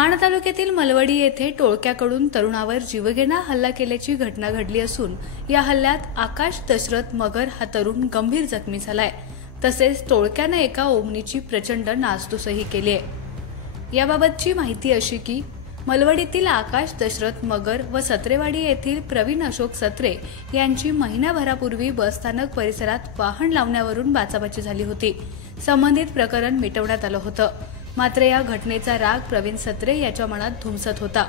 माण तालुक्यातील मलवडी येथे टोळक्याकडून तरुणावर जीवघेणा हल्ला केल्याची घटना घडली असून या हल्ल्यात आकाश दशरथ मगर हा तरुण गंभीर जखमी झालाय। तसेच टोळक्याने एका ओमनीची प्रचंड नासधूसही केली आहे। याबाबतची माहिती अशी की मलवडीतील आकाश दशरथ मगर व सत्रेवाडी येथील प्रवीण अशोक सत्रे यांची महिनाभरापूर्वी बसस्थानक परिसरात वाहन लावण्यावरून बाचाबाची झाली होती। संबंधित प्रकरण मिटवण्यात आलं होतं। मात्र या घटनेचा राग प्रवीण सत्रे याच्या मनात धुमसत होता।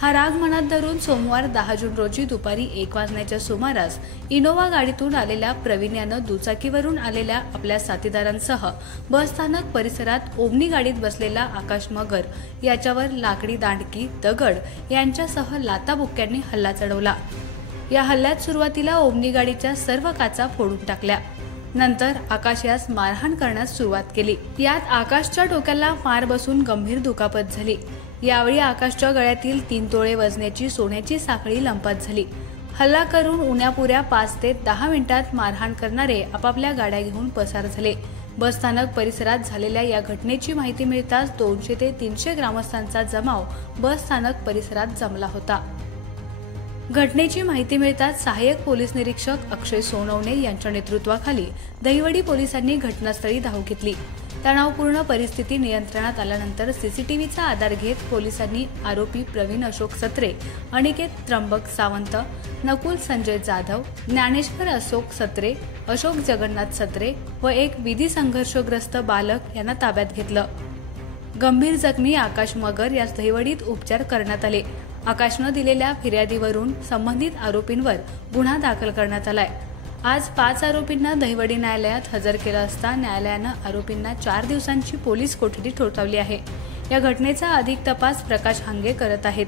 हा राग मनात धरून सोमवार 10 जून रोजी दुपारी 1 वाजण्याच्या सुमारास इनोवा गाडीतून आलेल्या प्रवीण यानं दुचाकीवरून आलेल्या आपल्या साथीदारांसह बसस्थानक परिसरात ओमनी गाडीत बसलेला आकाश मगर याच्यावर लाकडी दांडकी, दगड यांच्यासह लाताबुक्क्यांनी हल्ला चढवला। या हल्ल्यात सुरुवातीला ओमनी गाडीच्या सर्व काचा फोडून टाकल्या। नंतर आकाश यास मारहाण करण्यास सुरुवात केली। यात आकाशच्या डोक्याला मार बसून गंभीर दुखापत झाली। यावेळी आकाशच्या गळ्यातील 3 तोळे वजनाची सोन्याची साखळी लंपास झाली। हल्ला करून उण्यापुऱ्या 5 ते 10 मिनिटात मारहाण करणारे आपापल्या गाड्या घेऊन पसार झाले। बसस्थानक परिसरात झालेल्या या घटनेची माहिती मिळताच 200 ते 300 ग्रामस्थांचा जमाव बसस्थानक परिसरात जमला होता। घटनेची माहिती मिळताच सहाय्यक पोलीस निरीक्षक अक्षय सोनवणे यांच्या नेतृत्वाखाली दहिवडी पोलिसांनी घटनास्थळी धाव घेतली। तणावपूर्ण परिस्थिती नियंत्रणात आल्यानंतर सीसीटीव्हीचा आधार घेत पोलिसांनी आरोपी प्रवीण अशोक सत्रे, अनिकेत त्र्यंबक सावंत, नकुल संजय जाधव, ज्ञानेश्वर अशोक सत्रे, अशोक जगन्नाथ सत्रे व एक विधी संघर्षग्रस्त बालक यांना ताब्यात घेतलं। गंभीर जखमी आकाश मगर यास दहिवडीत उपचार करण्यात आले। आकाशनं दिलेल्या फिर्यादीवरून संबंधित आरोपींवर गुन्हा दाखल करण्यात आलाय। आज 5 आरोपींना दहिवडी न्यायालयात हजर केलं असता न्यायालयानं आरोपींना 4 दिवसांची पोलीस कोठडी ठोठावली आहे। या घटनेचा अधिक तपास प्रकाश हांगे करत आहेत।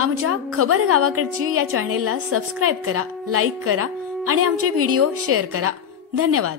आमच्या खबर गावाकडची या चॅनेलला सबस्क्राइब करा, लाईक करा आणि आमचे व्हिडिओ शेअर करा। धन्यवाद।